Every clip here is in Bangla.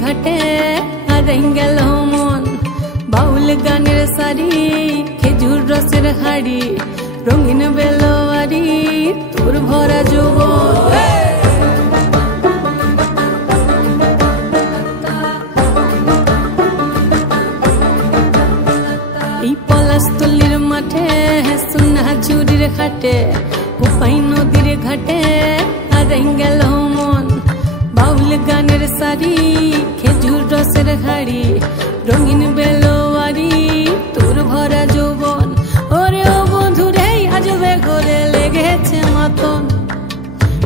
ঘাটে হারাই গেল মন বাউল গানের সারি খেজুর রসের হাড়ি রঙিন বেলোয়ারি তোর ভরা যৌবন এই পলাশতলির মাঠে সোনা চুরির খাটে কোপাই নদীর ঘাটে হারাই গেল মন বাউল গানের সারি খেজুর রসের হাড়ি রঙিন বেলোয়ারি তোর ভরা যৌবন ওরে ও বন্ধুরে আজবে ঘরে লেগেছে মাতন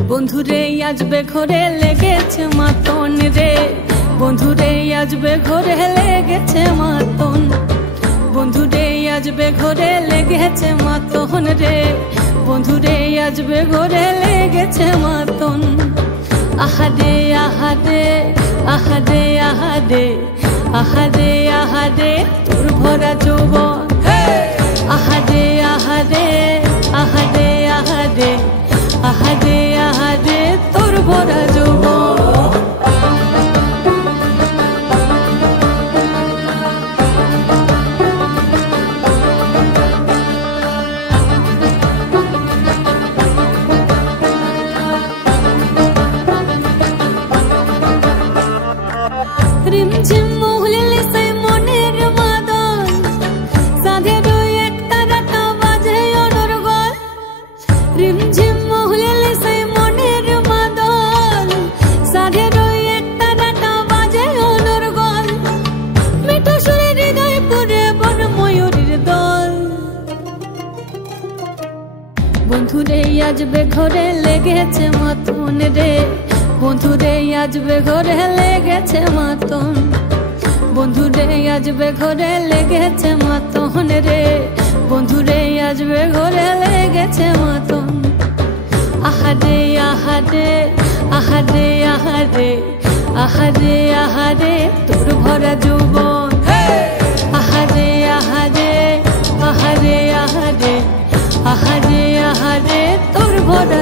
বন্ধুরে আজবে ঘরে লেগেছে মাতন রে বন্ধুরে আজবে ঘরে লেগেছে মাতন বন্ধুরে আজবে ঘরে লেগেছে মাতন রে বন্ধুরে আজবে ঘরে লেগেছে মাতন আহারে আহারে আহারে আহারে আহারে আহারে তোর ভরা যৌবন আহারে আহারে আহারে আহারে আহারে আহারে তোর ভরা যৌবন রিমঝিম মহুলিলে সেই মনের মাদল সাধের এক তারাটা বাজে অনর্গল রিমঝিম মহুলিলে সেই মনের মাদল সাধের এক তারাটা বাজে অনর্গল মিঠা সুরে হৃদয় পুরে বন ময়ূরীর দল বন্ধুরে আজবে ঘরে লেগেছে মাতন রে বন্ধুরে আজবে ঘরে লেগেছে মাতন বন্ধুরে আজবে ঘরে লেগেছে মাতন রে বন্ধুরে আজবে ঘরে লেগেছে মাতন আহারে আহারে আহারে আহারে আহারে আহারে তোর ভরা যৌবন আহারে আহারে আহারে আহারে আহারে আহারে তোর ভরা